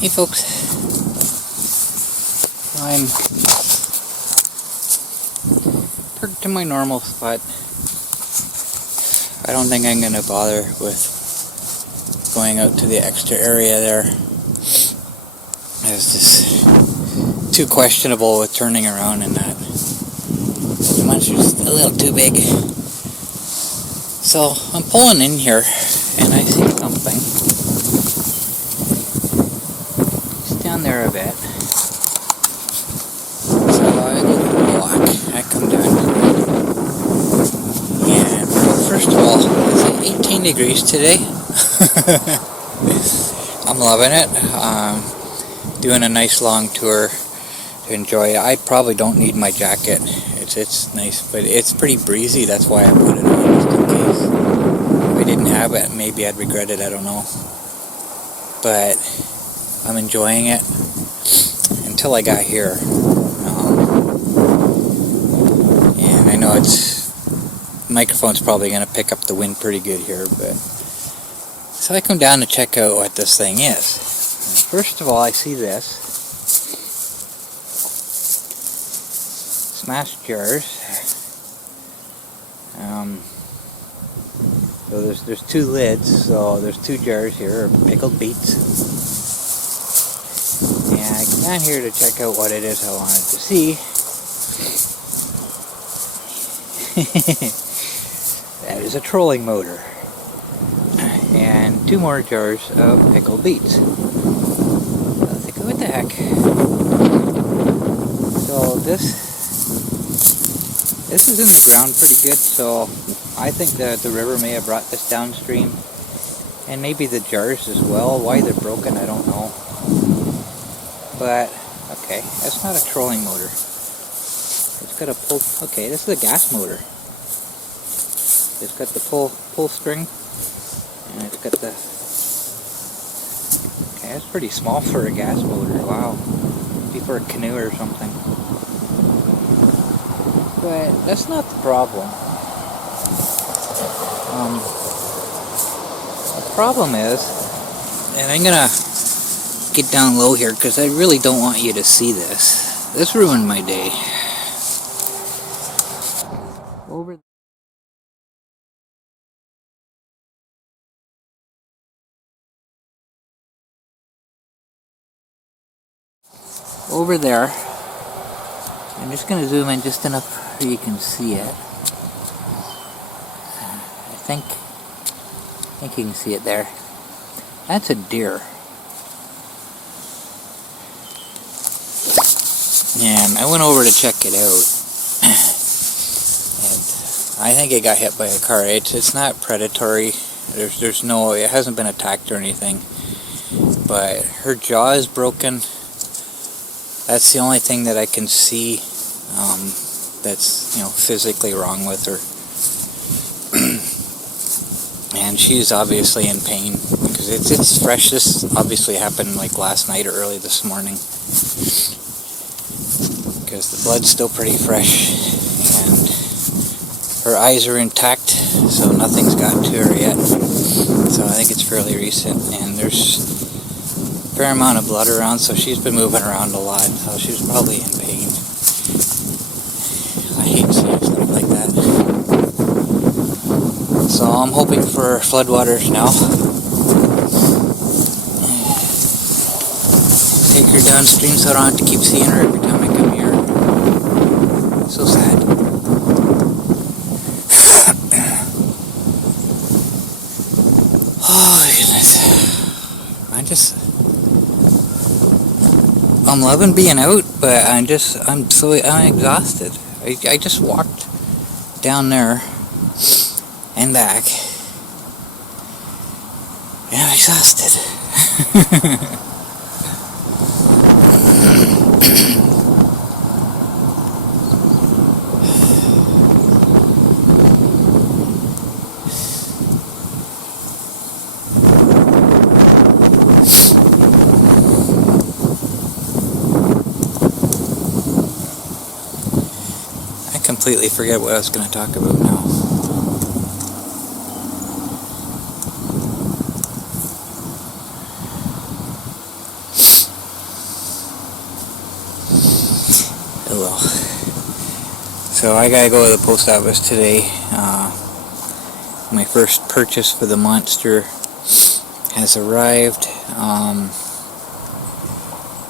Hey folks, I'm parked in my normal spot. I don't think I'm going to bother with going out to the extra area there. It's just too questionable with turning around and that. The monster's a little too big. So I'm pulling in here and I see something. It's down there a bit. So I go for a walk. I come down. And first of all, it's 18 degrees today. I'm loving it. Doing a nice long tour to enjoy it. I probably don't need my jacket. It's nice, but it's pretty breezy. That's why I put it on, just in case. If I didn't have it, maybe I'd regret it. I don't know. But I'm enjoying it until I got here. And I know the microphone's probably going to pick up the wind pretty good here, but so I come down to check out what this thing is. First of all, I see this. Smashed jars. So there's two lids, so there's two jars here of pickled beets. And I came down here to check out what it is I wanted to see. That is a trolling motor. And two more jars of pickled beets. So I think, what the heck? So this is in the ground pretty good, so I think that the river may have brought this downstream. And maybe the jars as well. Why they're broken, I don't know. But, okay, that's not a trolling motor. It's got a pull, okay, this is a gas motor. It's got the pull string. And it's got the, okay, that's pretty small for a gas motor, wow. Maybe for a canoe or something. But that's not the problem. The problem is, and I'm gonna get down low here because I really don't want you to see this. This ruined my day. Over there, I'm just going to zoom in just enough so you can see it. I think you can see it there. That's a deer. And I went over to check it out. And I think it got hit by a car. It's not predatory. There's no, it hasn't been attacked or anything. But her jaw is broken. That's the only thing that I can see that's, physically wrong with her. And she's obviously in pain because it's fresh. This obviously happened like last night or early this morning because the blood's still pretty fresh and her eyes are intact, so nothing's gotten to her yet. So I think it's fairly recent, and there's fair amount of blood around, so she's been moving around a lot, so she's probably in pain. I hate seeing stuff like that. So I'm hoping for floodwaters now. Take her downstream so I don't have to keep seeing her every time I come here. So sad. Oh goodness. I'm loving being out, but I'm exhausted. I just walked down there and back, and I'm exhausted. Completely forget what I was going to talk about now. So I gotta go to the post office today. My first purchase for the monster has arrived.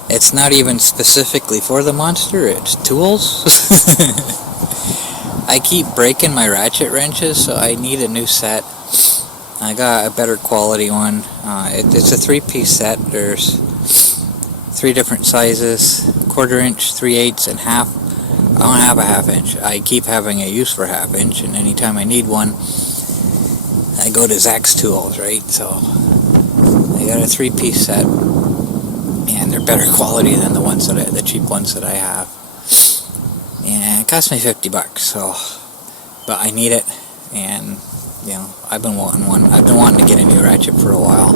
It's not even specifically for the monster, it's tools. I keep breaking my ratchet wrenches, so I need a new set. I got a better quality one. It's a 3-piece set. There's 3 different sizes: 1/4 inch, 3/8, and half. I don't have a 1/2 inch. I keep having a use for 1/2 inch, and anytime I need one, I go to Zach's Tools, right? So I got a 3-piece set, and they're better quality than the cheap ones that I have. And it cost me $50, so, but I need it, and you know, I've been wanting one. I've been wanting to get a new ratchet for a while.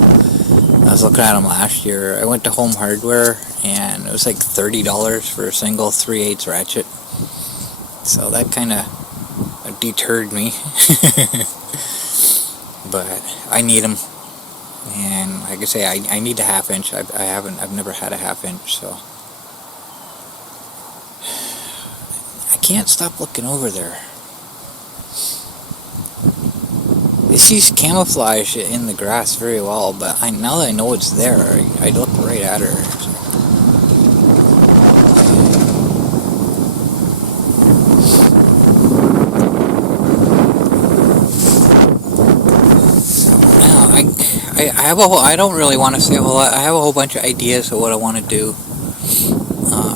I was looking at them last year. I went to Home Hardware, and it was like $30 for a single 3/8 ratchet. So that kind of deterred me. But I need them, and like I say, I need a 1/2 inch. I've never had a 1/2 inch, so I can't stop looking over there. She's camouflaged in the grass very well, but now that I know it's there, I look right at her. I don't really want to say a whole lot. I have a whole bunch of ideas of what I want to do.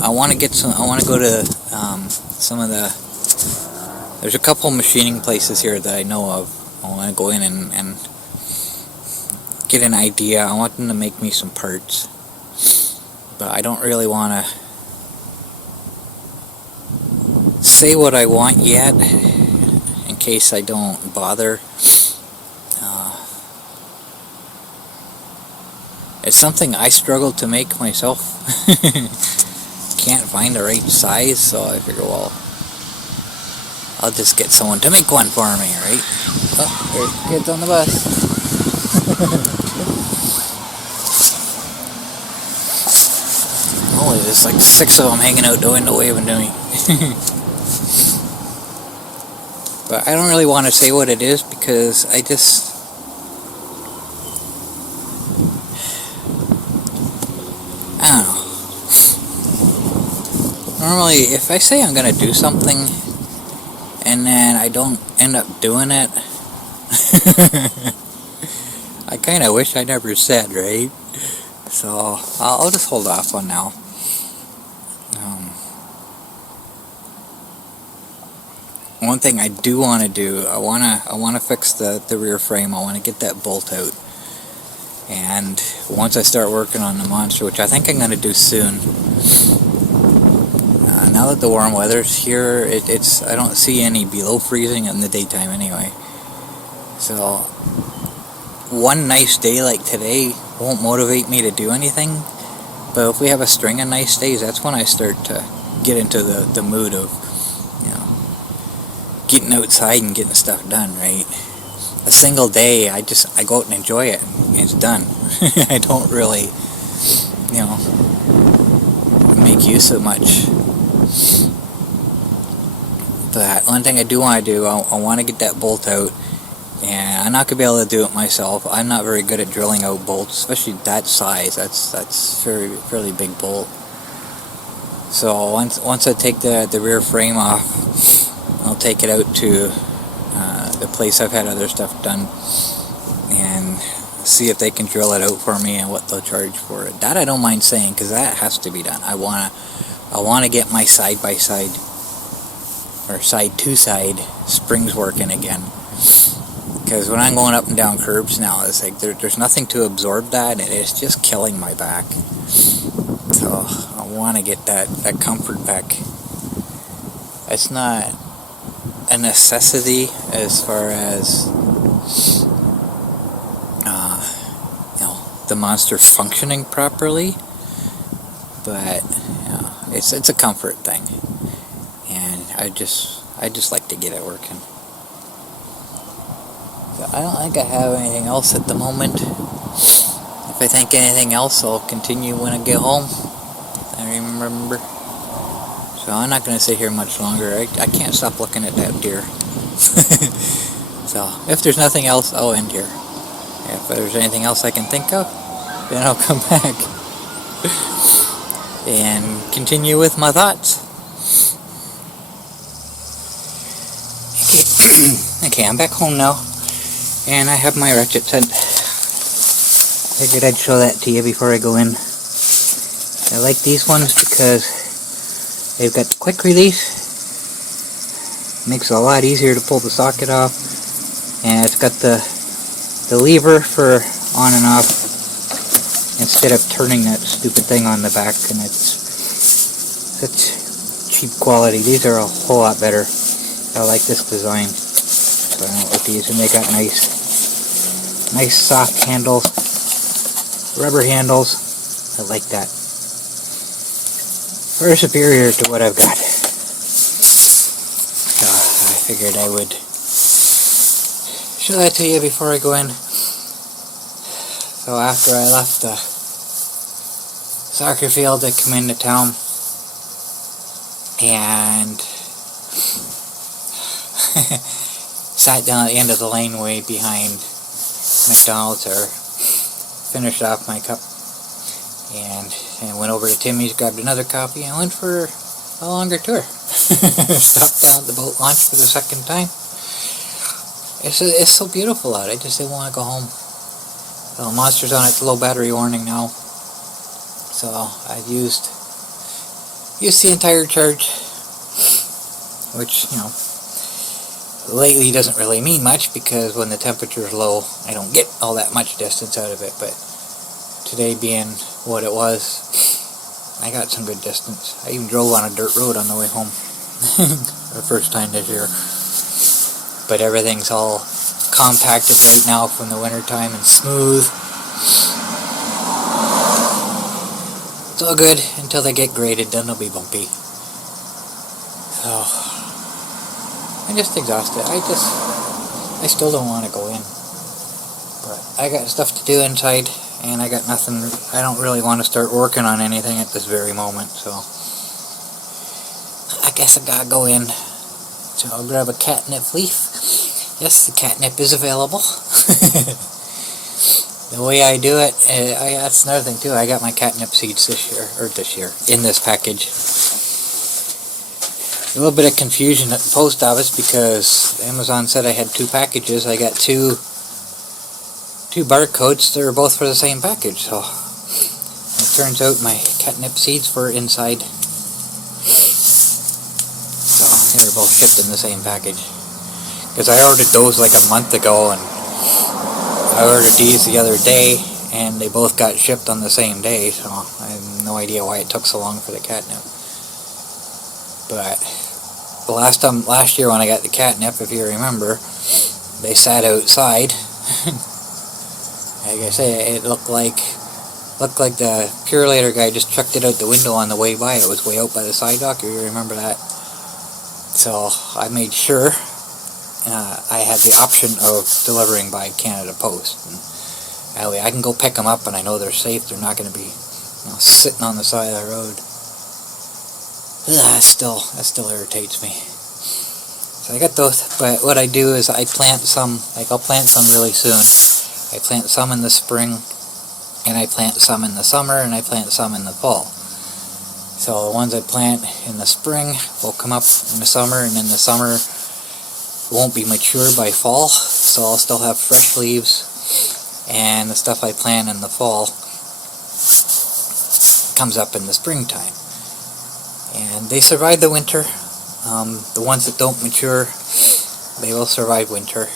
I want to go to some of the. There's a couple machining places here that I know of. I want to go in and get an idea. I want them to make me some parts, but I don't really want to say what I want yet, in case I don't bother. It's something I struggle to make myself. Can't find the right size, so I figure, well, I'll just get someone to make one for me, right? Oh, there's kids on the bus. Oh, there's like 6 of them hanging out the window waving to me. But I don't really want to say what it is, because I don't know. Normally, if I say I'm going to do something, and then I don't end up doing it, I kind of wish I never said, right? So I'll just hold off on now. One thing I do want to do, I want to fix the rear frame. I want to get that bolt out. And once I start working on the monster, which I think I'm going to do soon, now that the warm weather's here, I don't see any below freezing in the daytime anyway. So one nice day like today won't motivate me to do anything, but if we have a string of nice days, that's when I start to get into the mood of, you know, getting outside and getting stuff done, right? A single day, I go out and enjoy it, and it's done. I don't really, you know, make use of much. But one thing I do want to do, I want to get that bolt out, and I'm not going to be able to do it myself. I'm not very good at drilling out bolts, especially that size. That's fairly big bolt. So once I take the rear frame off, I'll take it out to the place I've had other stuff done, and see if they can drill it out for me and what they'll charge for it. That I don't mind saying, because that has to be done. I want to get my side-by-side or side-to-side springs working again, because when I'm going up and down curbs now, it's like there's nothing to absorb that, and it's just killing my back. So I want to get that comfort back. It's not a necessity as far as you know, the monster functioning properly, but you know, it's a comfort thing, and I just like to get it working. So I don't think I have anything else at the moment. If I think anything else, I'll continue when I get home. I remember. So So I'm not going to sit here much longer. I can't stop looking at that deer. So if there's nothing else, I'll end here. If there's anything else I can think of, then I'll come back and continue with my thoughts. Okay, I'm back home now, and I have my ratchet set. Figured I'd show that to you before I go in. I like these ones because they've got the quick release. Makes it a lot easier to pull the socket off, and it's got the lever for on and off instead of turning that stupid thing on the back, and it's such cheap quality. These are a whole lot better. I like this design. So I went with these, and they got nice soft handles, rubber handles. I like that. Far superior to what I've got. So I figured I would show that to you before I go in. So after I left the soccer field, I come into town and sat down at the end of the laneway behind McDonald's, or finished off my cup, and went over to Timmy's, grabbed another coffee, and went for a longer tour. Stopped down at the boat launch for the second time. It's so beautiful out. I just didn't want to go home. So Monster's on its low battery warning now. So I've used the entire charge, which, you know, lately doesn't really mean much because when the temperature is low, I don't get all that much distance out of it. But today being what it was, I got some good distance. I even drove on a dirt road on the way home. The first time this year. But everything's all compacted right now from the winter time and smooth. It's all good until they get graded, then they'll be bumpy. So I'm just exhausted. I still don't want to go in. But I got stuff to do inside, and I got nothing. I don't really want to start working on anything at this very moment, so I guess I gotta go in. So I'll grab a catnip leaf. Yes, the catnip is available. The way I do it, that's another thing too. I got my catnip seeds this year, in this package. A little bit of confusion at the post office because Amazon said I had 2 packages. I got two barcodes. They're both for the same package. So it turns out my catnip seeds were inside. So they were both shipped in the same package. Because I ordered those like a month ago, and I ordered these the other day, and they both got shipped on the same day. So I have no idea why it took so long for the catnip. But the last year when I got the catnip, if you remember, they sat outside. Like I say, it looked like the Purelator guy just chucked it out the window on the way by. It was way out by the sidewalk, if you remember that. So I made sure I had the option of delivering by Canada Post. And that way I can go pick them up, and I know they're safe. They're not going to be, sitting on the side of the road. That still irritates me. So I got those, but what I do is I plant some, I'll plant some really soon. I plant some in the spring, and I plant some in the summer, and I plant some in the fall. So the ones I plant in the spring will come up in the summer, and in the summer won't be mature by fall, so I'll still have fresh leaves, and the stuff I plant in the fall comes up in the springtime. And they survive the winter. The ones that don't mature, they will survive winter.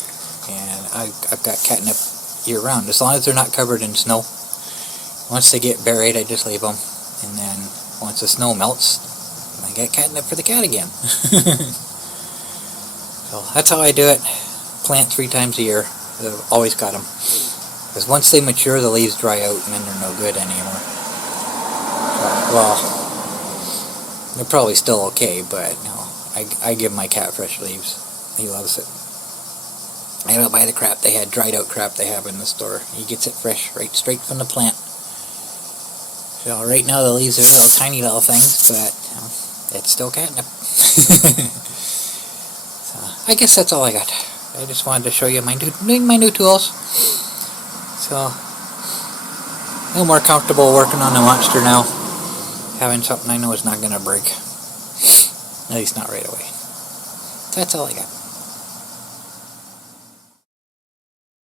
And I've got catnip year-round, as long as they're not covered in snow. Once they get buried, I just leave them, and then once the snow melts, I get catnip for the cat again. So that's how I do it. Plant 3 times a year. I've always got them. Because once they mature, the leaves dry out, and then they're no good anymore. Well, they're probably still okay, but I give my cat fresh leaves. He loves it. I don't buy the crap they had, dried out crap they have in the store. He gets it fresh, right straight from the plant. So right now the leaves are little tiny little things, but it's still catnip. So, I guess that's all I got. I just wanted to show you my new tools. So, a little more comfortable working on the monster now. Having something I know is not going to break. At least not right away. That's all I got.